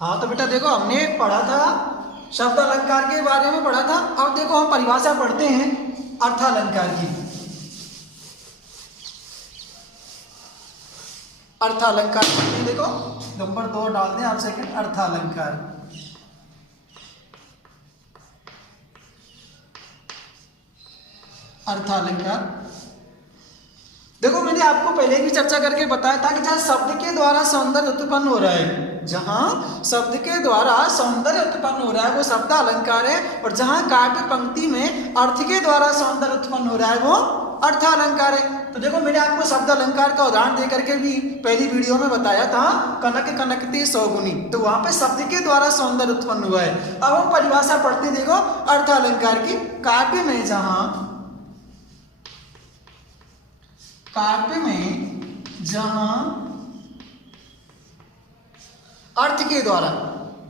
हाँ तो बेटा देखो हमने पढ़ा था शब्द अलंकार के बारे में पढ़ा था। अब देखो हम परिभाषा पढ़ते हैं अर्थालंकार की। अर्थालंकार पढ़ते हैं, देखो नंबर 2 डाल दें आप सेकंड। अर्थालंकार अर्थालंकार देखो मैंने आपको पहले भी चर्चा करके बताया था कि जहाँ शब्द के द्वारा सौंदर्य उत्पन्न हो रहा है, जहाँ शब्द के द्वारा सौंदर्य उत्पन्न हो रहा है वो शब्द अलंकार है, और जहाँ काव्य पंक्ति में अर्थ के द्वारा सौंदर्य उत्पन्न हो रहा है वो अर्थालंकार है। तो देखो मैंने आपको शब्द अलंकार का उदाहरण दे करके भी पहली वीडियो में बताया था, कनक कनकते सौगुनी, तो वहां पे शब्द के द्वारा सौंदर्य उत्पन्न हुआ है। अब हम परिभाषा पढ़ते देखो अर्थालंकार की। काव्य में जहाँ अर्थ के द्वारा,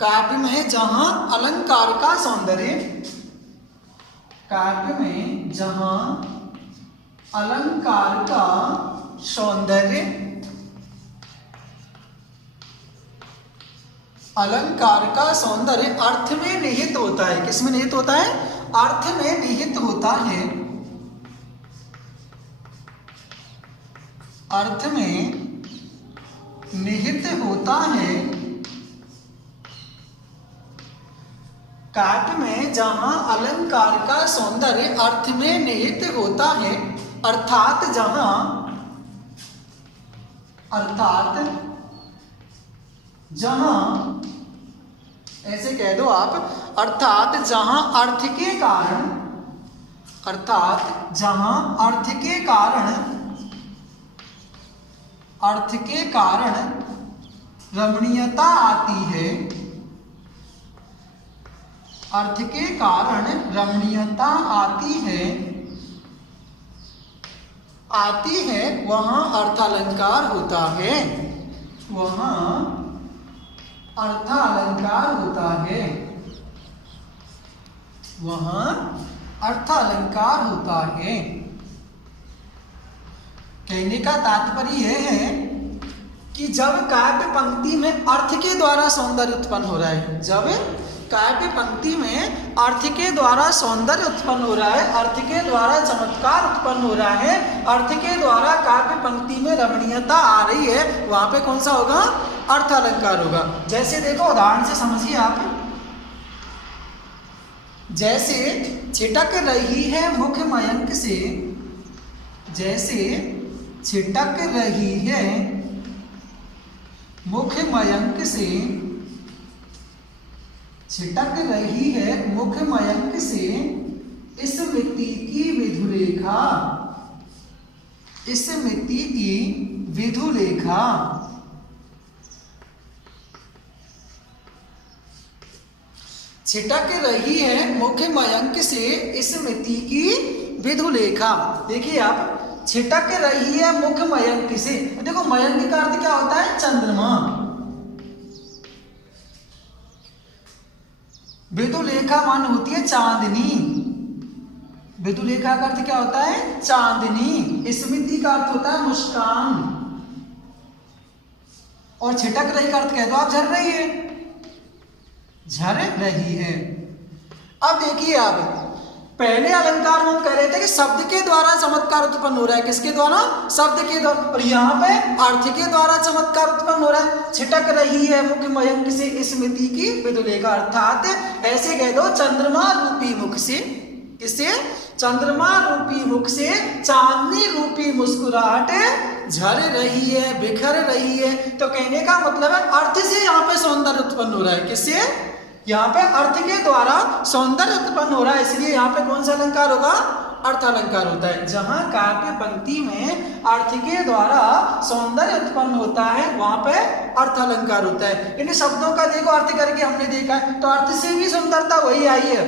काव्य में जहां अलंकार का सौंदर्य, काव्य में जहां अलंकार का सौंदर्य, अलंकार का सौंदर्य अर्थ में निहित होता है। किसमें निहित होता है? अर्थ में निहित होता है। अर्थ में निहित होता है। काव्य में जहां अलंकार का सौंदर्य अर्थ में निहित होता है, अर्थात जहां ऐसे कह दो आप, अर्थात जहां अर्थ के कारण, अर्थात जहां अर्थ के कारण रमणीयता आती है, अर्थ के कारण रमणीयता आती है वहां अर्थालंकार होता है, वहां अर्थालंकार होता है, वहां अर्थालंकार होता है। कहने का तात्पर्य यह है कि जब काव्य पंक्ति में अर्थ के द्वारा सौंदर्य उत्पन्न हो रहा है, जब काव्य पंक्ति में अर्थ के द्वारा सौंदर्य उत्पन्न हो रहा है, अर्थ के द्वारा चमत्कार उत्पन्न हो रहा है, अर्थ के द्वारा काव्य पंक्ति में रमणीयता आ रही है, वहां पे कौन सा होगा? अर्थालंकार होगा। जैसे देखो उदाहरण से समझिए आप, जैसे छिटक रही है मुख मयंक से, जैसे छिटक रही है मुख मयंक से, छिटक रही है मुख मयंक से स्मृति की विधुरेखा, स्मृति की विधुरेखा। छिटक रही है मुख मयंक से स्मृति की विधुलेखा। देखिए आप, छिटक रही है मुख मयंक से, देखो मयंक का अर्थ क्या होता है? चंद्रमा। विधुलेखा मान होती है चांदनी, विधुलेखा का अर्थ क्या होता है? चांदनी। स्मृति का अर्थ होता है मुस्कान, और छिटक रही का अर्थ कह दो आप झर रही है, झर रही है। अब देखिए आप, पहले अलंकार में हम कह रहे थे कि शब्द के द्वारा चमत्कार उत्पन्न हो रहा है। किसके द्वारा? शब्द के द्वारा। और यहाँ पे अर्थ के द्वारा चमत्कार उत्पन्न हो रहा है। छिटक रही है मुख मयंक से स्मृति की विधुलेखा, अर्थात ऐसे कह दो चंद्रमा रूपी मुख से, किससे? चंद्रमा रूपी मुख से चांदनी रूपी मुस्कुराहट झर रही है, बिखर रही है। तो कहने का मतलब है अर्थ से यहाँ पे सौंदर्य उत्पन्न हो रहा है। किससे? यहाँ पे अर्थ के द्वारा सौंदर्य उत्पन्न हो रहा है, इसलिए यहाँ पे कौन सा अलंकार होगा? अर्थालंकार होता है। जहां काव्य पंक्ति में अर्थ के द्वारा सौंदर्य उत्पन्न होता है वहां पे अर्थालंकार होता है। इन शब्दों का देखो अर्थ करके हमने देखा है, तो अर्थ से भी सुंदरता वही आई है।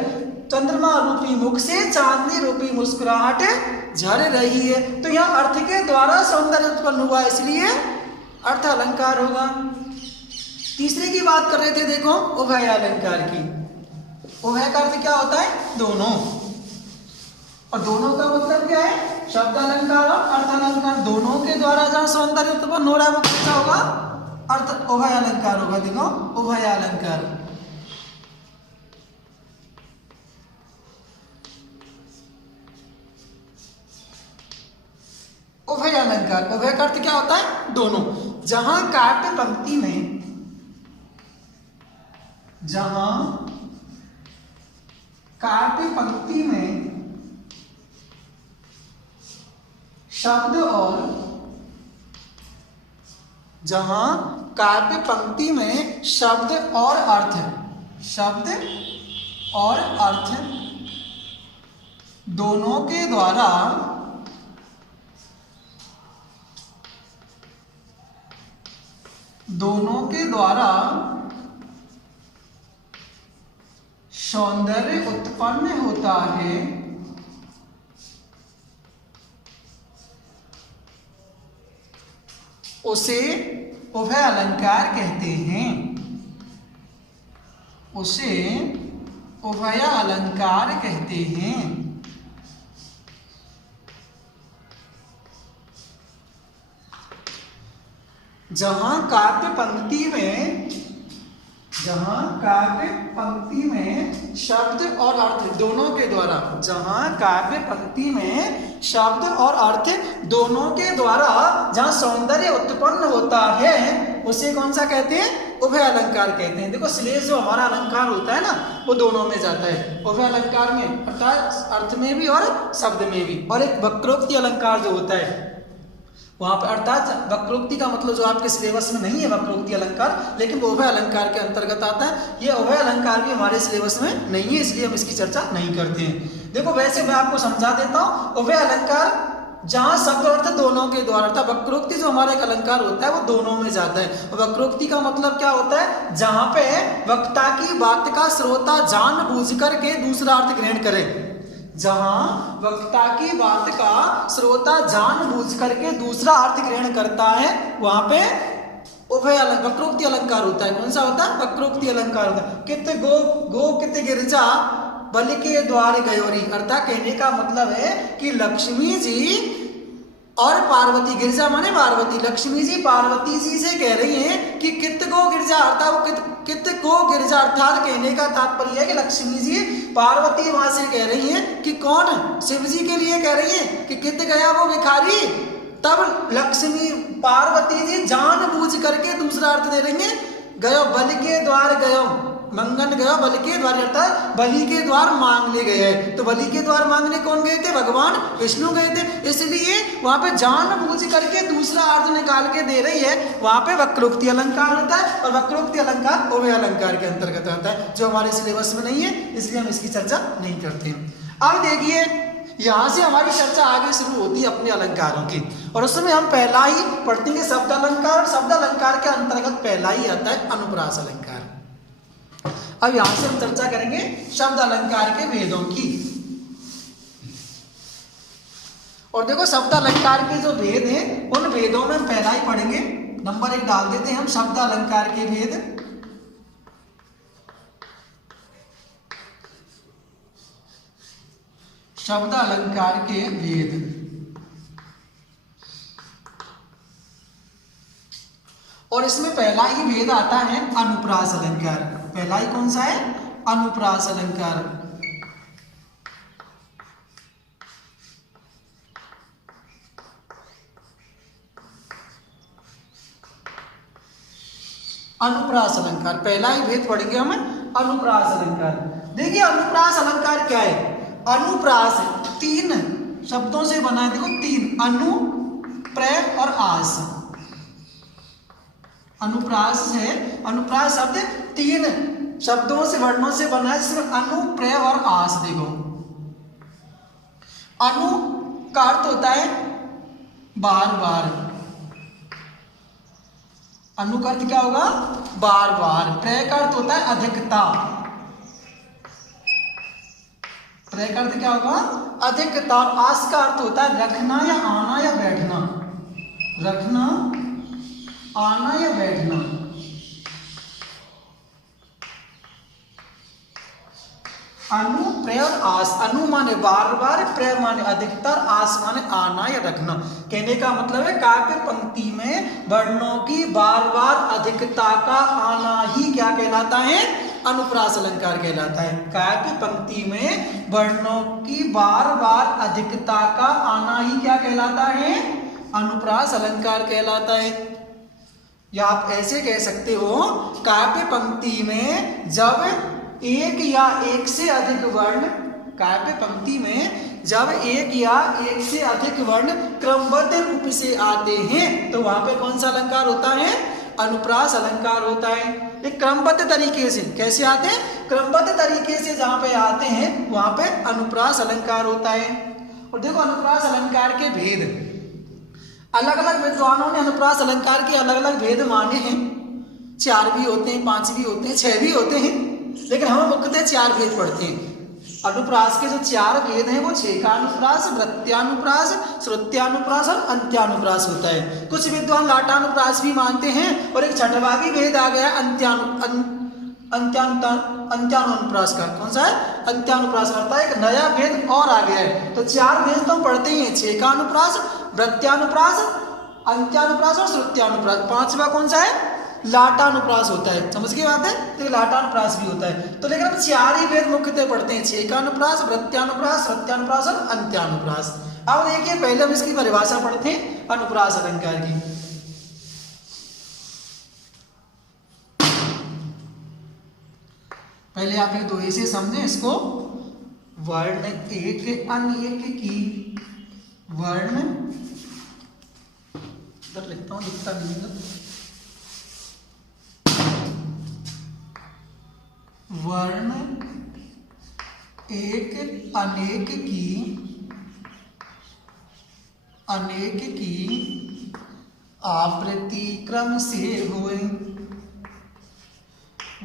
चंद्रमा रूपी मुख से चांदनी रूपी मुस्कुराहट झर रही है, तो यहाँ अर्थ के द्वारा सौंदर्य उत्पन्न हुआ, इसलिए अर्थालंकार होगा। तीसरे की बात कर रहे थे, देखो उभय अलंकार की। उभय का अर्थ क्या होता है? दोनों। और दोनों का मतलब क्या है? शब्द अलंकार और अर्थ अलंकार, दोनों के द्वारा जहां सौंदर्य उत्पन्न हो रहा है वो कैसा होगा? अर्थ उभय अलंकार होगा। देखो उभय अलंकार, उभय अलंकार, उभय का अर्थ क्या होता है? दोनों। जहां काव्य पंक्ति में, जहां काव्य पंक्ति में शब्द और, जहां काव्य पंक्ति में शब्द और अर्थ, शब्द और अर्थ दोनों के द्वारा सौंदर्य उत्पन्न होता है, उसे उभय अलंकार कहते हैं, उसे उभय अलंकार कहते हैं। जहां काव्य पंक्ति में, जहां काव्य पंक्ति में शब्द और अर्थ दोनों के द्वारा, जहां काव्य पंक्ति में शब्द और अर्थ दोनों के द्वारा जहां सौंदर्य उत्पन्न होता है, उसे कौन सा कहते हैं? उभय अलंकार कहते हैं। देखो श्लेष जो हमारा अलंकार होता है ना, वो दोनों में जाता है, उभय अलंकार में, अर्थात अर्थ में भी और शब्द में भी। और एक वक्रोक्ति अलंकार जो होता है वहां पर, अर्थात वक्रोक्ति का मतलब जो आपके सिलेबस में नहीं है वक्रोक्ति अलंकार, लेकिन वो उभय अलंकार के अंतर्गत आता है। ये उभय अलंकार भी हमारे सिलेबस में नहीं है, इसलिए हम इसकी चर्चा नहीं करते हैं। देखो वैसे मैं आपको समझा देता हूं, उभय अलंकार जहां शब्द अर्थ दोनों के द्वारा, अर्थात वक्रोक्ति जो हमारा एक अलंकार होता है वो दोनों में जाता है। वक्रोक्ति का मतलब क्या होता है? जहां पे वक्ता की बात का श्रोता जानबूझ करके दूसरा अर्थ ग्रहण करे, जहां वक्ता की बात का श्रोता जानबूझ करके दूसरा अर्थ ग्रहण करता है, वहां पे उभय अलंकार, वक्रोक्ति अलंकार होता है। कौन सा होता है? वक्रोक्ति अलंकार होता है। कित गो कित गिरजा बलि के द्वार गयोरी, अर्थात कहने का मतलब है कि लक्ष्मी जी और पार्वती, गिरजा माने पार्वती, लक्ष्मी जी पार्वती जी से कह रही हैं कि कित गो गिरजा, अर्थात वो कित गो गिरजा, अर्थात कहने का तात्पर्य है कि लक्ष्मी जी पार्वती वहां से कह रही हैं कि कौन? शिव जी के लिए कह रही हैं कि कित गया वो भिखारी। तब लक्ष्मी पार्वती जी जानबूझ करके दूसरा अर्थ दे रही हैं, गयो बलि के द्वार गयो, मंगन गयो बलि के द्वार, अर्थात बलि के द्वार मांगने गए। तो बलि के द्वार मांगने कौन गए थे? भगवान विष्णु गए थे, इसलिए वहां पे जानबूझ करके दूसरा अर्थ निकाल के दे रही है, वहां पे वक्रोक्ति अलंकार होता है। और वक्रोक्ति अलंकार उभय अलंकार के अंतर्गत आता है, जो हमारे सिलेबस में नहीं है, इसलिए हम इसकी चर्चा नहीं करते। अब देखिए यहां से हमारी चर्चा आगे शुरू होती है अपने अलंकारों की, और उसमें हम पहला ही पढ़ते हैं शब्द अलंकार। और शब्द अलंकार के अंतर्गत पहला ही आता है अनुप्रास अलंकार। अब यहां से हम चर्चा करेंगे शब्द अलंकार के भेदों की। और देखो शब्द अलंकार के जो भेद हैं, उन भेदों में पहला ही पढ़ेंगे, नंबर 1 डाल देते हैं हम, शब्द अलंकार के भेद। शब्द अलंकार के भेद, और इसमें पहला ही भेद आता है अनुप्रास अलंकार। पहला ही कौन सा है? अनुप्रास अलंकार। अनुप्रास अलंकार पहला ही भेद पढ़ेंगे हम, अनुप्रास अलंकार। देखिए अनुप्रास अलंकार क्या है? अनुप्रास 3 शब्दों से बना है। देखो 3, अनु, प्रय और आस। अनुप्रास है, अनुप्रास शब्द 3 शब्दों से, वर्णों से बना है, जिसमें अनु, प्रय और आस। देखो अनु का अर्थ होता है बार बार, अनु का अर्थ क्या होगा? बार बार। प्रय का अर्थ होता है अधिकता, प्रय का अर्थ क्या होगा? अधिकता। और आस का अर्थ होता है रखना या आना या बैठना, रखना, आना या बैठना। अनु, प्रय और आस। अनु माने बार बार, प्रय माने अधिकतर, आस माने आना या रखना। कहने का मतलब है काव्य पंक्ति में वर्णों की बार बार अधिकता का आना ही क्या कहलाता है? अनुप्रास अलंकार कहलाता है। काव्य पंक्ति में वर्णों की बार बार अधिकता का आना ही क्या कहलाता है? अनुप्रास अलंकार कहलाता है। या आप ऐसे कह सकते हो, काव्य पंक्ति में जब एक या एक से अधिक वर्ण, काव्य पंक्ति में जब एक या एक से अधिक वर्ण क्रमबद्ध रूप से आते हैं तो वहां पे कौन सा अलंकार होता है? अनुप्रास अलंकार होता है। एक क्रमबद्ध तरीके से कैसे आते हैं? क्रमबद्ध तरीके से जहां पे आते हैं वहां पे अनुप्रास अलंकार होता है। और देखो अनुप्रास अलंकार के भेद, अलग अलग विद्वानों ने अनुप्रास अलंकार के अलग अलग भेद माने हैं। 4 भी होते हैं, 5 भी होते हैं, 6 भी होते हैं, लेकिन हम मुख्यतः 4 भेद पढ़ते हैं। अनुप्रास के जो 4 भेद हैं वो छेकानुप्रास, वृत्त्यानुप्रास, श्रुत्यानुप्रास और अंत्यानुप्रास होता है। कुछ विद्वान लाटानुप्रास भी मानते हैं और एक छठवा भी भेद आ गया अंत्यानुप्रास का। कौन सा है? अंत्यानुप्रास करता है, एक नया भेद और आ गया है। तो 4 भेद तो हम पढ़ते ही हैं, छेकानुप्रास, वृत्त्यानुप्रास, अंत्यानुप्रास और श्रुत्यानुप्रास। 5वां कौन सा है? लाटानुप्रास होता है। समझ गए बात है? तो लाटानुप्रास भी होता है। तो लेकिन हम 4 ही भेद मुख्यतः पढ़ते हैं, छेकानुप्रास, वृत्त्यानुप्रास, श्रुत्यानुप्रास और अंत्यानुप्रास। अब देखिए पहले हम इसकी परिभाषा पढ़ते हैं अनुप्रास अलंकार की। पहले आप एक दो ऐसे समझें इसको। वर्ण एक अनेक की, वर्ण इधर लिखता हूं, लिखता नहीं है। वर्ण एक अनेक की आवृत्ति क्रम से होए।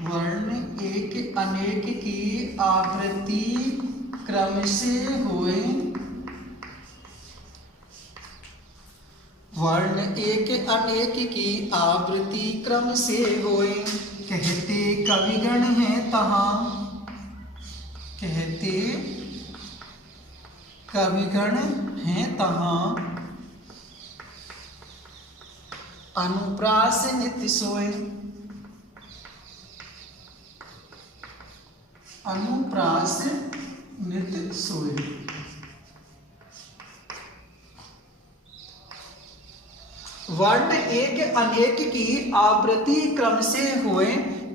वर्ण एक अनेक की आवृत्ति क्रम से होए। वर्ण एक अनेक की आवृत्ति क्रम से होए। कहते कविगण हैं तहां, कहते कविगण हैं तहां, अनुप्रास नित्य सोए। अनुप्रास नित्य सोए। वर्ण एक अनेक की आवृत्ति क्रम से हुए,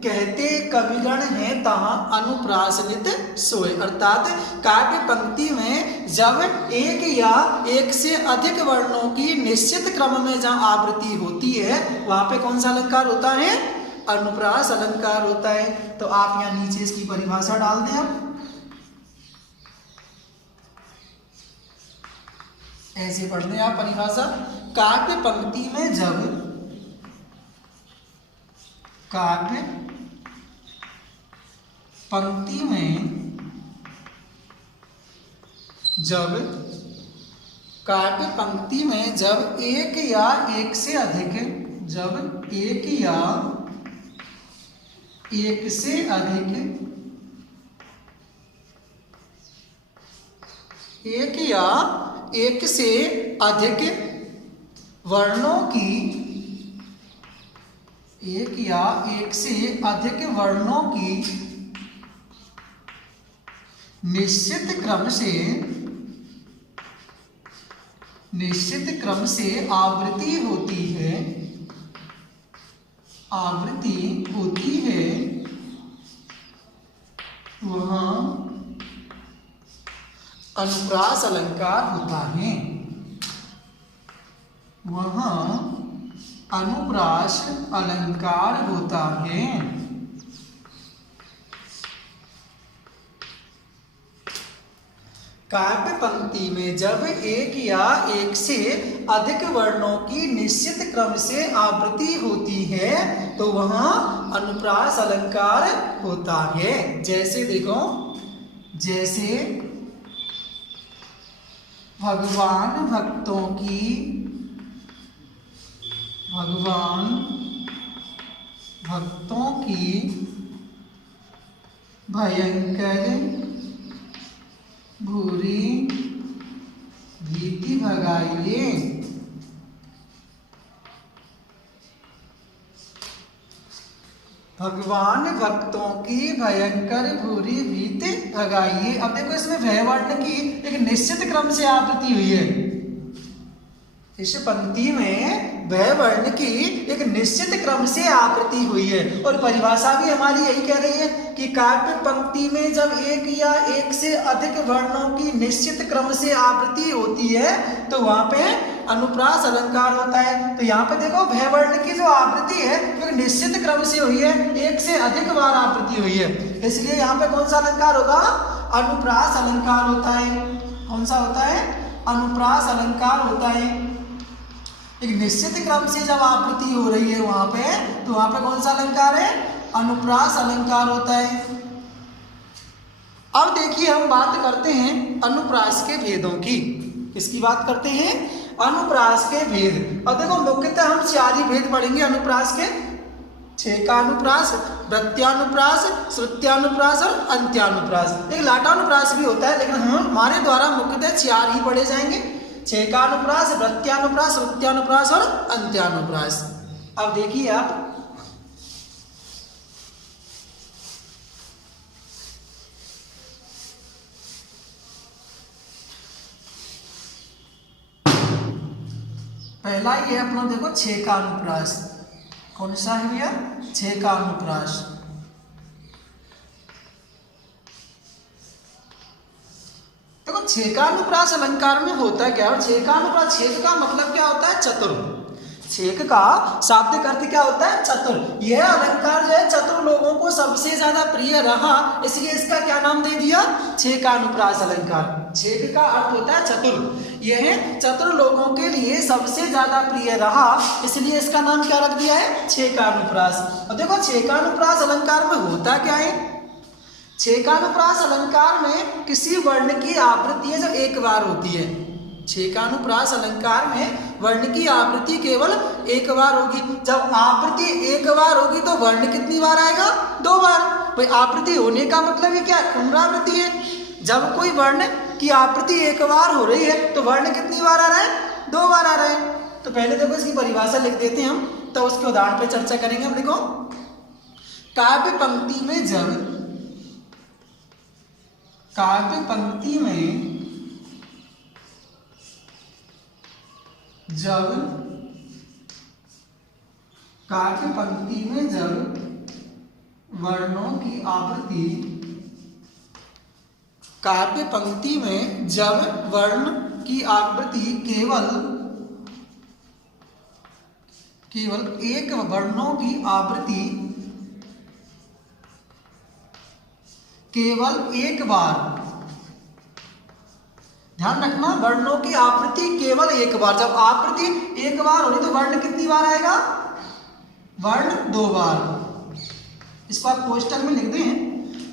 कहते कविगण हैं तहां अनुप्रास नित सोए। अर्थात काव्य पंक्ति में जब एक या एक से अधिक वर्णों की निश्चित क्रम में जहां आवृत्ति होती है वहां पे कौन सा अलंकार होता है? अनुप्रास अलंकार होता है। तो आप यहां नीचे इसकी परिभाषा डाल दें। आप ऐसे पढ़ते हैं आप परिभाषा। काव्य पंक्ति में जब, काव्य पंक्ति में जब, काव्य पंक्ति में जब एक या एक से अधिक, जब एक या एक से अधिक, एक या एक से अधिक वर्णों की, एक या एक से अधिक वर्णों की निश्चित क्रम से आवृत्ति होती है, आवृत्ति होती है, वहाँ अनुप्रास अलंकार होता है। वहाँ अनुप्रास अलंकार होता है। काव्य पंक्ति में जब एक या एक से अधिक वर्णों की निश्चित क्रम से आवृत्ति होती है तो वहाँ अनुप्रास अलंकार होता है। जैसे देखो, जैसे भगवान भक्तों की, भगवान भक्तों की भयंकर भूरी भीति भगाइए। भगवान भक्तों की भयंकर भूरी भीति भगाइए। अब देखो इसमें भय वर्ण की एक निश्चित क्रम से आवृत्ति हुई है। इस पंक्ति में भय वर्ण की एक निश्चित क्रम से आवृत्ति हुई है और परिभाषा भी हमारी यही कह रही है कि काव्य पंक्ति में जब एक या एक से अधिक वर्णों की निश्चित क्रम से आवृत्ति होती है तो वहां पे अनुप्रास अलंकार होता है। तो यहाँ पे देखो भय वर्ण की जो आवृत्ति है वो निश्चित क्रम से हुई है, एक से अधिक बार आवृत्ति हुई है, इसलिए यहाँ पे कौन सा अलंकार होगा? अनुप्रास अलंकार होता है। कौन सा होता है? अनुप्रास अलंकार होता है। एक निश्चित क्रम से जब आवृत्ति हो रही है वहां पे, तो वहां पे कौन सा अलंकार है? अनुप्रास अलंकार होता है। अब देखिए हम बात करते हैं अनुप्रास के भेदों की। किसकी बात करते हैं? अनुप्रास के भेद। अब देखो मुख्यतः हम 4 ही भेद पढ़ेंगे अनुप्रास के। छेकानुप्रास, वृत्त्यानुप्रास, श्रुत्यानुप्रास और अंत्यानुप्रास। एक लाटानुप्रास भी होता है, लेकिन हमारे द्वारा मुख्यतः 4 ही पढ़े जाएंगे। छेकानुप्रास, वृत्त्यानुप्रास, श्रुत्यानुप्रास और अंत्यानुप्रास। अब देखिए आप पहला ये अपना देखो छेकानुप्रास। कौन सा है भैया? छेकानुप्रास। देखो छेकानुप्रास अलंकार में होता क्या? और छेकानुप्रास, छेक का मतलब क्या होता है? चतुर। छेक का शाब्दिक अर्थ क्या होता है? चतुर। यह अलंकार जो है चतुर लोगों को सबसे ज्यादा प्रिय रहा, इसलिए इसका क्या नाम दे दिया? छेकानुप्रास अलंकार। छेक का अर्थ होता है चतुर। यह चतुर लोगों के लिए सबसे ज्यादा प्रिय रहा, इसलिए इसका नाम क्या रख दिया है? छेकानुप्रास। अब देखो छेकानुप्रास अलंकार में होता क्या है? छेकानुप्रास अलंकार में किसी वर्ण की आवृत्ति है जो एक बार होती है। छेकानुप्रास अलंकार में वर्ण की आवृत्ति केवल एक बार होगी। जब आवृत्ति एक बार होगी तो वर्ण कितनी बार आएगा? 2 बार। भाई आवृत्ति होने का मतलब ये क्या? पुनरावृत्ति है। जब कोई वर्ण की आवृत्ति एक बार हो रही है तो वर्ण कितनी बार आ रहा है? 2 बार आ रहा है। तो पहले देखो इसकी परिभाषा लिख देते हैं हम, तो उसके उदाहरण पे चर्चा करेंगे हम। देखो काव्य पंक्ति में जब वर्णों की आवृत्ति, काव्य पंक्ति में जब वर्ण की आवृत्ति केवल एक वर्णों की आवृत्ति केवल एक बार, ध्यान रखना वर्णों की आवृत्ति केवल एक बार। जब आवृत्ति एक बार होगी तो वर्ण कितनी बार आएगा? वर्ण 2 बार। इसको आप कोष्टक में लिख दें।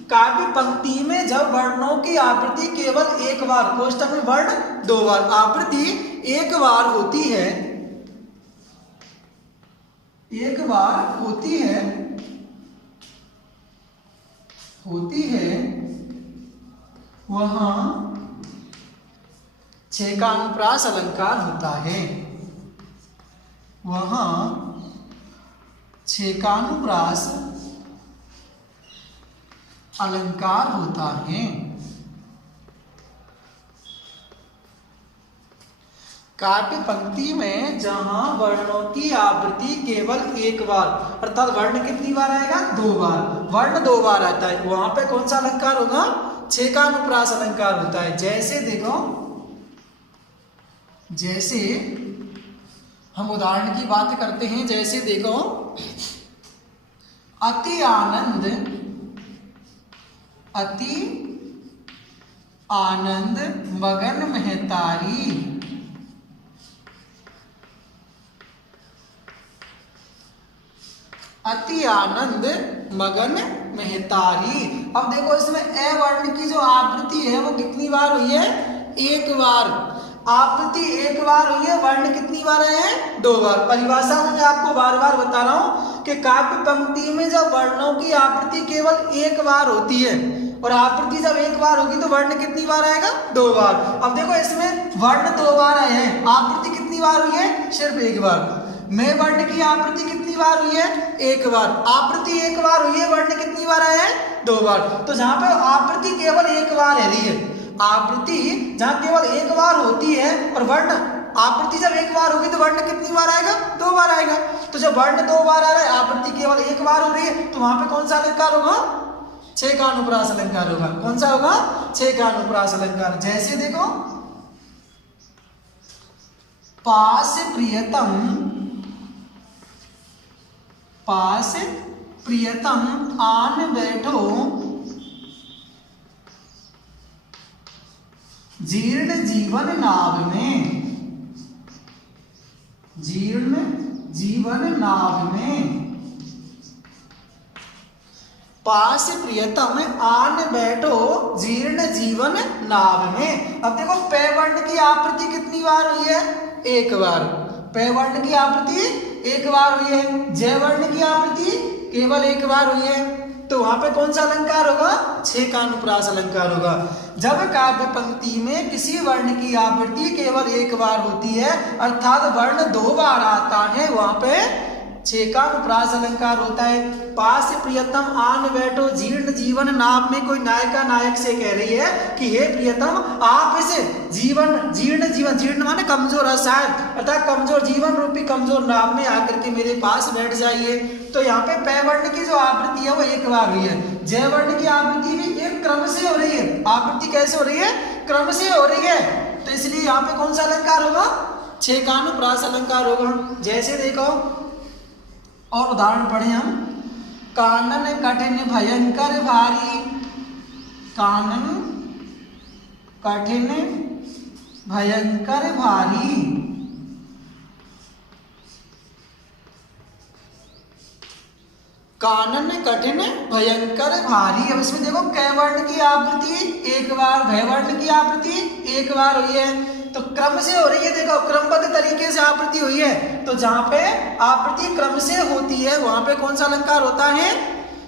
काव्य पंक्ति में जब वर्णों की आवृत्ति केवल एक बार, कोष्टक में वर्ण 2 बार, आवृत्ति एक बार होती है, वहां छेकानुप्रास अलंकार होता है। वहां छेकानुप्रास अलंकार होता है। काव्य पंक्ति में जहां वर्णों की आवृत्ति केवल एक बार, अर्थात वर्ण कितनी बार आएगा? 2 बार। वर्ण 2 बार आता है, वहां पे कौन सा अलंकार होगा? छेकानुप्रास अलंकार होता है। जैसे देखो, जैसे हम उदाहरण की बात करते हैं, जैसे देखो अति आनंद मगन महतारी। अति आनंद मगन महतारी। अब देखो इसमें ए वर्ण की जो आवृत्ति है वो कितनी बार हुई है? एक बार। आवृत्ति एक बार हुई है, वर्ण कितनी बार आए हैं? 2 बार। परिभाषा में मैं आपको बार बार बता रहा हूं कि काव्य पंक्ति में जब वर्णों की आवृत्ति केवल एक बार होती है और आकृति जब एक बार होगी तो वर्ण कितनी बार आएगा? 2 बार। अब देखो इसमें वर्ण 2 बार आए हैं, आकृति कितनी बार हुई है? सिर्फ 1 बार। मैं वर्ण की आकृति कितनी बार हुई है? 1 बार। आकृति 1 बार हुई है, वर्ण कितनी बार आए हैं? 2 बार। तो जहां पे आकृति केवल 1 बार है रही है, आकृति जहां केवल 1 बार होती है और वर्ण आकृति जब 1 बार होगी तो वर्ण कितनी बार आएगा? 2 बार आएगा। तो जब वर्ण 2 बार आ रहा है, आकृति केवल 1 बार हो रही है, तो वहां पे कौन सा अलंकार होगा? 6 का अनुप्रास अलंकार होगा। कौन सा होगा? 6 का अनुप्रास अलंकार। जैसे देखो, पास प्रियतम आन बैठो जीर्ण जीवन नाव में, जीर्ण जीवन नाव में। पास प्रियतम आन बैठो जीर्ण जीवन नाव में। अब देखो पे वर्ण की आकृति कितनी बार हुई है? 1 बार। पे वर्ण की आकृति 1 बार हुई है। जय वर्ण की आकृति केवल 1 बार हुई है, तो वहां पे कौन सा अलंकार होगा? 6 का अनुप्रास अलंकार होगा। जब काव्य पंक्ति में किसी वर्ण की आवृत्ति केवल 1 बार होती है, अर्थात वर्ण 2 बार आता है, वहां पे 6 का अनुप्रास अलंकार होता है। पास प्रियतम आन बैठो जीर्ण जीवन नाव में, कोई नायिका नायक से कह रही है कि हे प्रियतम, आप इस जीवन जीर्ण जीवन, जीर्ण माने कमजोर, असहाय अर्थात कमजोर जीवन रूपी कमजोर नाव में आकर के मेरे पास बैठ जाइए। तो यहाँ पे पे वर्ण की जो आवृत्ति है वो 1 बार हुई है। जय वर्ण की आवृत्ति भी एक क्रम से हो रही है। आवृत्ति कैसे हो रही है? क्रम से हो रही है। तो इसलिए यहाँ पे कौन सा अलंकार होगा? 6 का अनुप्रास अलंकार होगा। जैसे देखो और उदाहरण पढ़े हम, कानन कठिन भयंकर भारी, कानन कठिन भयंकर भारी, कानन कठिन भयंकर भारी। अब इसमें देखो कै वर्ण की आवृत्ति 1 बार, भय वर्ण की आवृत्ति 1 बार हुई है, तो क्रम से हो रही है। देखो क्रमबद्ध तरीके से आवृत्ति हुई है, तो जहां पे आवृत्ति क्रम से होती है वहां पे कौन सा अलंकार होता है?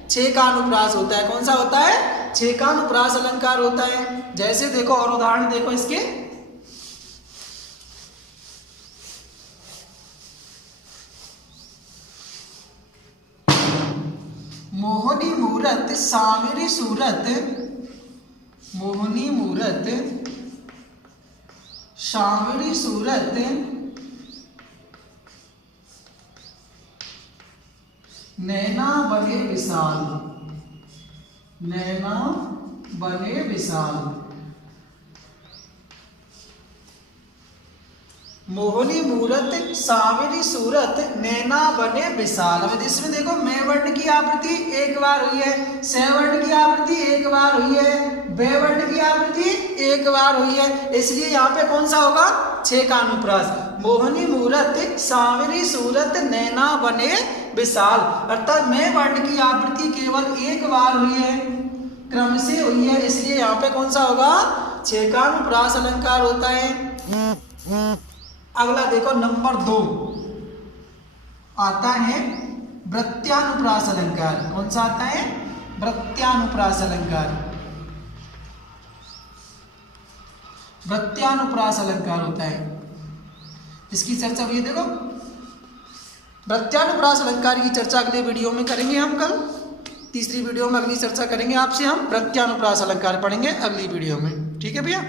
6 का अनुप्रास होता है। कौन सा होता है? 6 का अनुप्रास अलंकार होता है। जैसे देखो और उदाहरण देखो इसके, मोहनी मूरत सावरी सूरत, मोहनी मूरत सावरी सूरत नैना बने विशाल, नैना बने विशाल। मोहनी मूरत सावरी सूरत नैना बने विशाल। अब इसमें देखो मैं वर्ण की आवृत्ति 1 बार हुई है, से वर्ण की आवृत्ति 1 बार हुई है, बे वर्ण की आवृत्ति 1 बार हुई है, इसलिए यहाँ पे कौन सा होगा? 6 का अनुप्रास। मोहनी मूरत सावरी सूरत नैना बने विशाल, अर्थात मैं वर्ण की आवृत्ति केवल 1 बार हुई है, क्रम से हुई है, इसलिए यहाँ पे कौन सा होगा? 6 का अनुप्रास अलंकार होता है। अगला देखो नंबर 2 आता है वृत्त्यानुप्रास अलंकार। कौन सा आता है? वृत्त्यानुप्रास अलंकार। वृत्त्यानुप्रास अलंकार होता है, इसकी चर्चा भी देखो। वृत्त्यानुप्रास अलंकार की चर्चा अगले वीडियो में करेंगे हम। कल तीसरी वीडियो में अगली चर्चा करेंगे आपसे हम। वृत्त्यानुप्रास अलंकार पढ़ेंगे अगली वीडियो में। ठीक है भैया।